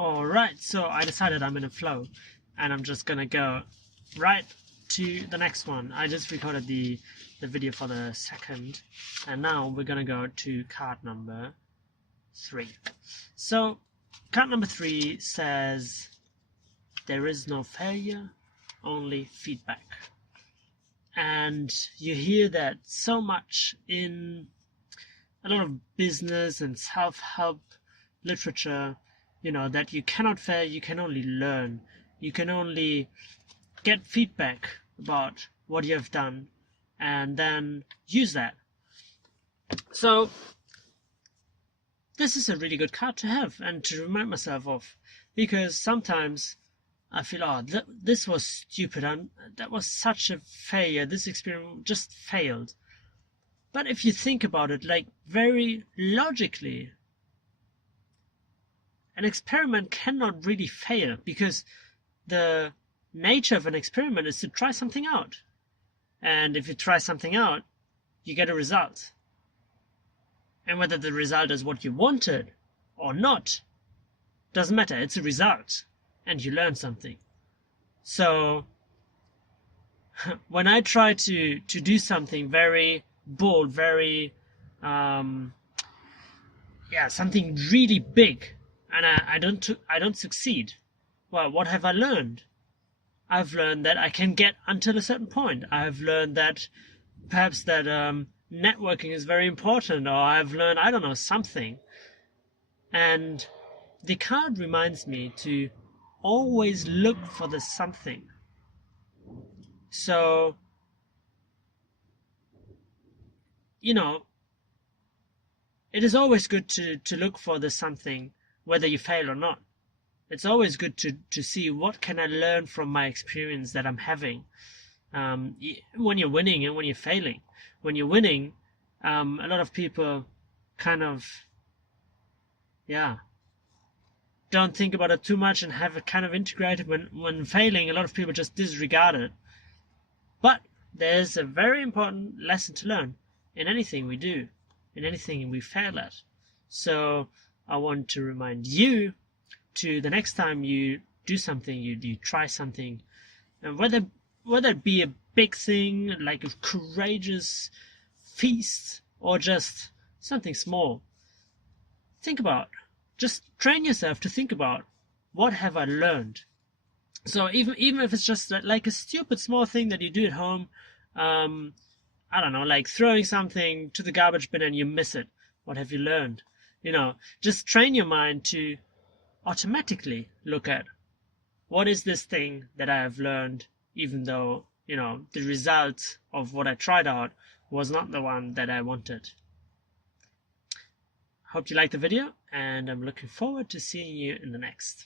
Alright, so I decided I'm in a flow and I'm just gonna go right to the next one. I just recorded the video for the second, and now we're gonna go to card number 3. So card number 3 says there is no failure, only feedback. And you hear that so much in a lot of business and self-help literature, you know, that you cannot fail, you can only learn. You can only get feedback about what you have done and then use that. So this is a really good card to have and to remind myself of, because sometimes I feel, oh, this was stupid, and that was such a failure, this experiment just failed. But if you think about it, like, very logically, an experiment cannot really fail, because the nature of an experiment is to try something out. And if you try something out, you get a result. And whether the result is what you wanted or not, doesn't matter, it's a result. And you learn something. So when I try to do something very bold, very something really big, and I don't succeed, well, what have I learned? I've learned that I can get until a certain point. I've learned that perhaps that networking is very important, or I've learned, I don't know, something. And the card reminds me to always look for the something. So, you know, it is always good to look for the something, whether you fail or not. It's always good to see what can I learn from my experience that I'm having. When you're winning and when you're failing. When you're winning, a lot of people kind of, don't think about it too much and have it kind of integrated. When failing, a lot of people just disregard it. But there's a very important lesson to learn in anything we do, in anything we fail at. So I want to remind you to, the next time you do something, you try something, and whether it be a big thing like a courageous feast or just something small, think about, just train yourself to think about, what have I learned? So even if it's just like a stupid small thing that you do at home, I don't know, like throwing something to the garbage bin and you miss it, what have you learned? You know, just train your mind to automatically look at, what is this thing that I have learned, even though, you know, the result of what I tried out was not the one that I wanted. Hope you liked the video, and I'm looking forward to seeing you in the next.